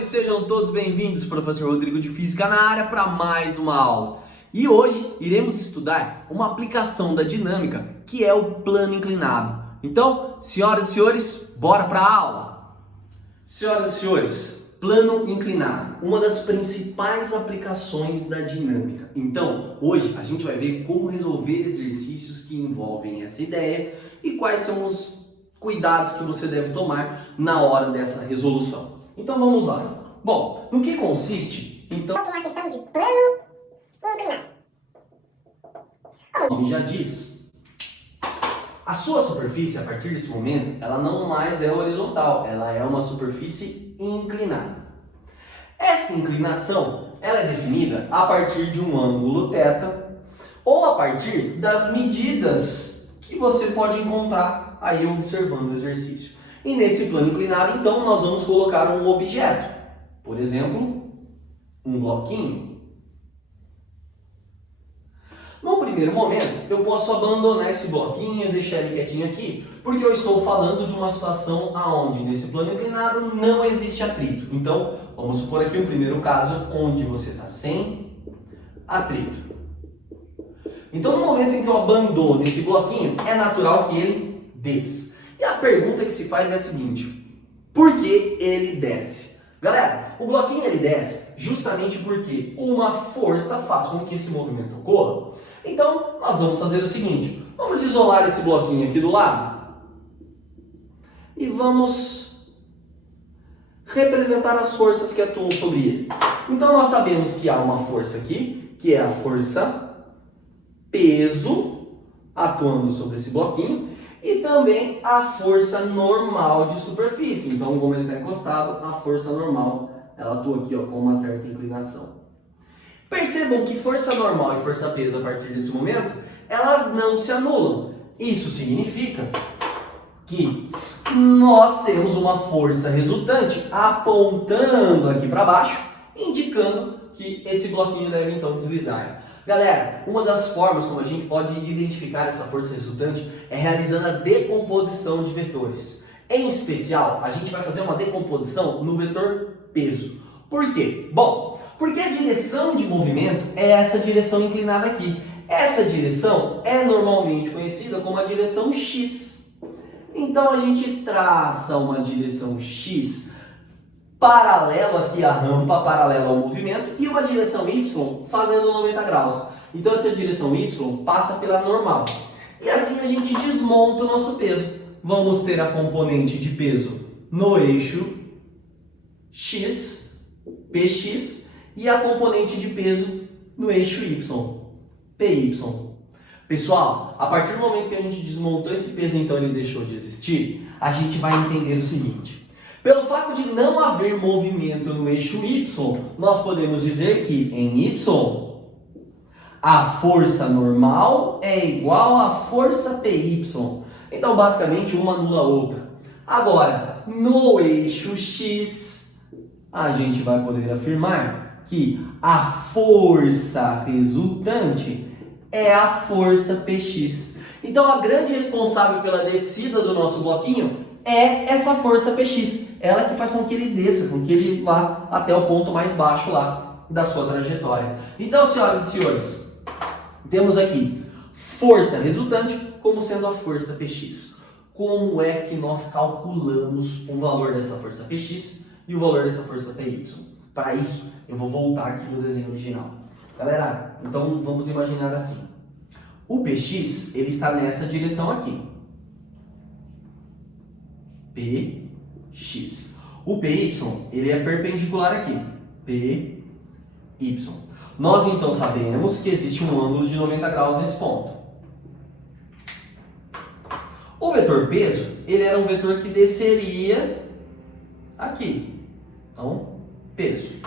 senhores, sejam todos bem-vindos, professor Rodrigo de Física na área para mais uma aula. E hoje iremos estudar uma aplicação da dinâmica que é o plano inclinado. Então, senhoras e senhores, bora para a aula! Senhoras e senhores, plano inclinado, uma das principais aplicações da dinâmica. Então, hoje a gente vai ver como resolver exercícios que envolvem essa ideia e quais são os cuidados que você deve tomar na hora dessa resolução. Então vamos lá. Bom, no que consiste? Então, uma questão de plano inclinado. o nome já diz. A sua superfície, a partir desse momento, ela não mais é horizontal, ela é uma superfície inclinada. Essa inclinação, ela é definida a partir de um ângulo θ ou a partir das medidas que você pode encontrar aí observando o exercício. E nesse plano inclinado, então, nós vamos colocar um objeto. Por exemplo, um bloquinho. No primeiro momento, eu posso abandonar esse bloquinho e deixar ele quietinho aqui, porque eu estou falando de uma situação onde, nesse plano inclinado, não existe atrito. Então, vamos supor aqui o primeiro caso, onde você está sem atrito. Então, no momento em que eu abandono esse bloquinho, é natural que ele desça. E a pergunta que se faz é a seguinte: por que ele desce? Galera, o bloquinho ele desce justamente porque uma força faz com que esse movimento ocorra. Então, nós vamos fazer o seguinte: vamos isolar esse bloquinho aqui do lado e vamos representar as forças que atuam sobre ele. Então, nós sabemos que há uma força aqui, que é a força peso atuando sobre esse bloquinho, e também a força normal de superfície. Então, como ele está encostado, a força normal ela atua aqui ó, com uma certa inclinação. Percebam que força normal e força peso a partir desse momento, elas não se anulam. Isso significa que nós temos uma força resultante apontando aqui para baixo, indicando que esse bloquinho deve então deslizar. Galera, uma das formas como a gente pode identificar essa força resultante é realizando a decomposição de vetores. Em especial, a gente vai fazer uma decomposição no vetor peso. Por quê? Bom, porque a direção de movimento é essa direção inclinada aqui. Essa direção é normalmente conhecida como a direção X. Então a gente traça uma direção X paralelo aqui à rampa, paralelo ao movimento, e uma direção Y fazendo 90 graus. Então essa direção Y passa pela normal. E assim a gente desmonta o nosso peso. Vamos ter a componente de peso no eixo X, PX, e a componente de peso no eixo Y, PY. Pessoal, a partir do momento que a gente desmontou esse peso, então ele deixou de existir, a gente vai entender o seguinte: pelo fato de não haver movimento no eixo Y, nós podemos dizer que em Y, a força normal é igual à força PY. Então, basicamente, uma anula a outra. Agora, no eixo X, a gente vai poder afirmar que a força resultante é a força PX. Então, a grande responsável pela descida do nosso bloquinho é essa força PX. Ela que faz com que ele desça, com que ele vá até o ponto mais baixo lá da sua trajetória. Então, senhoras e senhores, temos aqui força resultante como sendo a força PX. Como é que nós calculamos o valor dessa força PX e o valor dessa força PY? Para isso, eu vou voltar aqui no desenho original. Galera, então vamos imaginar assim. O PX, ele está nessa direção aqui. PX. O PY, ele é perpendicular aqui. PY. Nós então sabemos que existe um ângulo de 90 graus nesse ponto. O vetor peso, ele era um vetor que desceria aqui. Então, peso.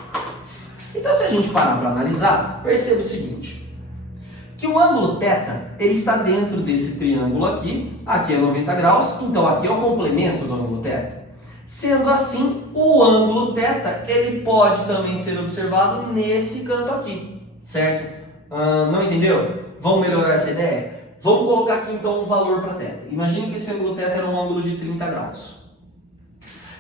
Então, se a gente parar para analisar, perceba o seguinte: que o ângulo θ, ele está dentro desse triângulo aqui. Aqui é 90 graus, então aqui é o complemento do ângulo θ. Sendo assim, o ângulo θ, ele pode também ser observado nesse canto aqui, certo? Não entendeu? Vamos melhorar essa ideia? Vamos colocar aqui então um valor para θ. Imagine que esse ângulo θ era um ângulo de 30 graus.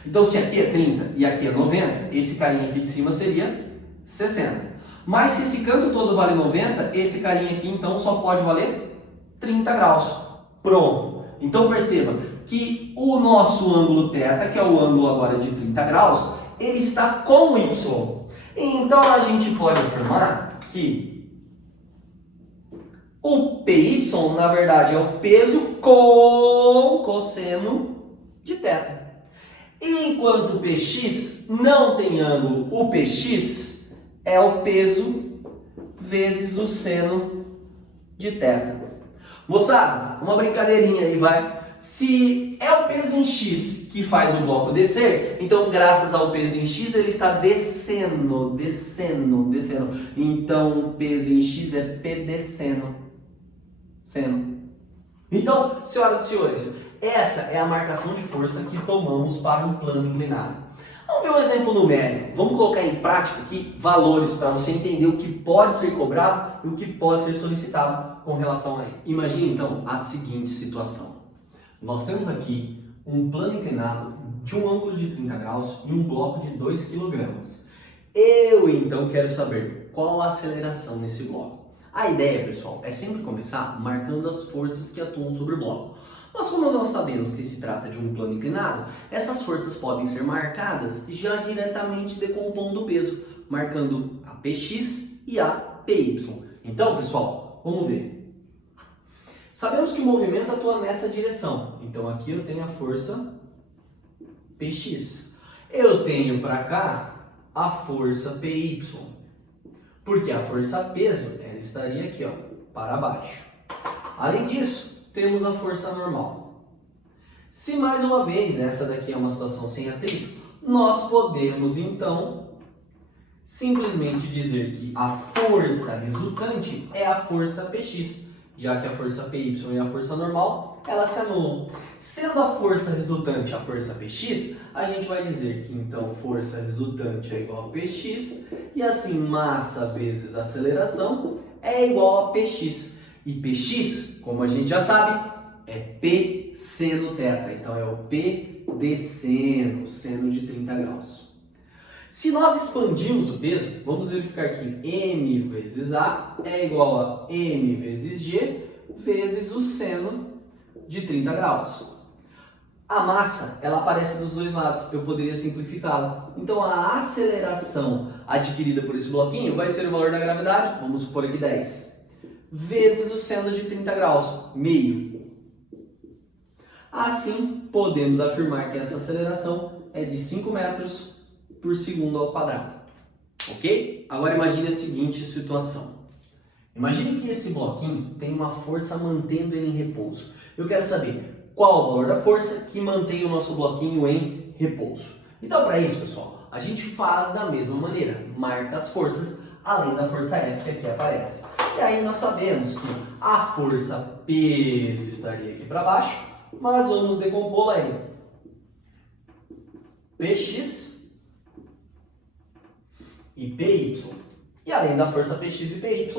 Então, se aqui é 30 e aqui é 90, esse carinha aqui de cima seria 60. Mas se esse canto todo vale 90, esse carinha aqui então só pode valer 30 graus. Pronto. Então perceba que o nosso ângulo θ, que é o ângulo agora de 30 graus, ele está com y. Então a gente pode afirmar que o PY, na verdade, é o peso com cosseno de θ. Enquanto o PX não tem ângulo, o PX é o peso vezes o seno de θ. Moçada, uma brincadeirinha aí, vai. Se é o peso em x que faz o bloco descer, então graças ao peso em x ele está descendo. Então o peso em x é P descendo. Então, senhoras e senhores, essa é a marcação de força que tomamos para um plano inclinado. Vamos ver um exemplo numérico. Vamos colocar em prática aqui valores para você entender o que pode ser cobrado e o que pode ser solicitado com relação a ele. Imagine então a seguinte situação. Nós temos aqui um plano inclinado de um ângulo de 30 graus e um bloco de 2 kg. Eu então quero saber qual a aceleração nesse bloco. A ideia, pessoal, é sempre começar marcando as forças que atuam sobre o bloco. Mas como nós sabemos que se trata de um plano inclinado, essas forças podem ser marcadas já diretamente decompondo o peso, marcando a Px e a Py. Então, pessoal, vamos ver. Sabemos que o movimento atua nessa direção. Então aqui eu tenho a força Px. Eu tenho para cá a força Py. Porque a força peso, ela estaria aqui, ó, para baixo. Além disso, temos a força normal. Se mais uma vez essa daqui é uma situação sem atrito, nós podemos então simplesmente dizer que a força resultante é a força Px, já que a força Py e a força normal, elas se anulam. Sendo a força resultante a força Px, a gente vai dizer que então força resultante é igual a Px, e assim massa vezes aceleração é igual a Px. E Px, como a gente já sabe, é P seno θ, então é o P descendo, seno de 30 graus. Se nós expandirmos o peso, vamos verificar que m vezes A é igual a m vezes G vezes o seno de 30 graus. A massa, ela aparece dos dois lados, eu poderia simplificá-la. Então a aceleração adquirida por esse bloquinho vai ser o valor da gravidade, vamos supor aqui 10, vezes o seno de 30 graus, meio. Assim, podemos afirmar que essa aceleração é de 5 metros por segundo ao quadrado. Ok? Agora imagine a seguinte situação. Imagine que esse bloquinho tem uma força mantendo ele em repouso. Eu quero saber qual o valor da força que mantém o nosso bloquinho em repouso. Então, para isso, pessoal, a gente faz da mesma maneira. Marca as forças além da força F que aqui aparece. E aí nós sabemos que a força peso estaria aqui para baixo, mas vamos decompô-la em Px e Py. E além da força Px e Py,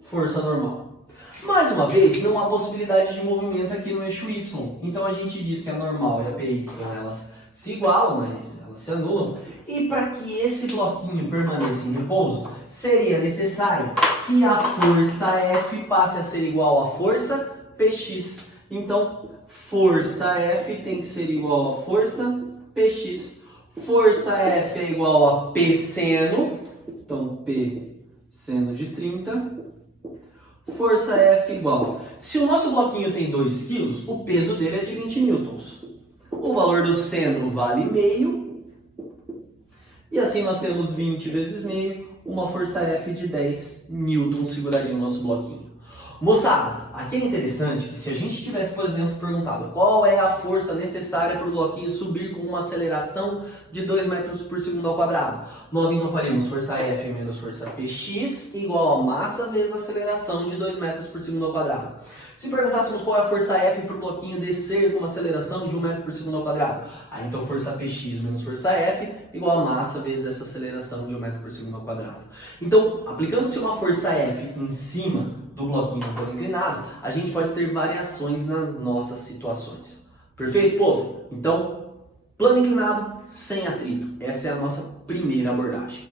força normal. Mais uma vez, não há possibilidade de movimento aqui no eixo Y. Então a gente diz que a normal e a Py elas se igualam, mas elas se anulam. E para que esse bloquinho permaneça em repouso, seria necessário que a força F passe a ser igual à força Px. Então, força F tem que ser igual à força Px. Força F é igual a P seno, então P seno de 30. Força F igual. Se o nosso bloquinho tem 2 kg, o peso dele é de 20 newtons. O valor do seno vale meio. E assim nós temos 20 vezes meio, uma força F de 10 newtons seguraria o nosso bloquinho. Moçada, aqui é interessante que se a gente tivesse, por exemplo, perguntado qual é a força necessária para o bloquinho subir com uma aceleração de 2 metros por segundo ao quadrado, nós então faríamos força F menos força Px igual a massa vezes a aceleração de 2 metros por segundo ao quadrado. Se perguntássemos qual é a força F para o bloquinho descer com uma aceleração de 1 metro por segundo ao quadrado, aí então força Px menos força F igual a massa vezes essa aceleração de 1 metro por segundo ao quadrado. Então, aplicando-se uma força F em cima do bloquinho inclinado, a gente pode ter variações nas nossas situações. Perfeito, povo? Então, plano inclinado sem atrito. Essa é a nossa primeira abordagem.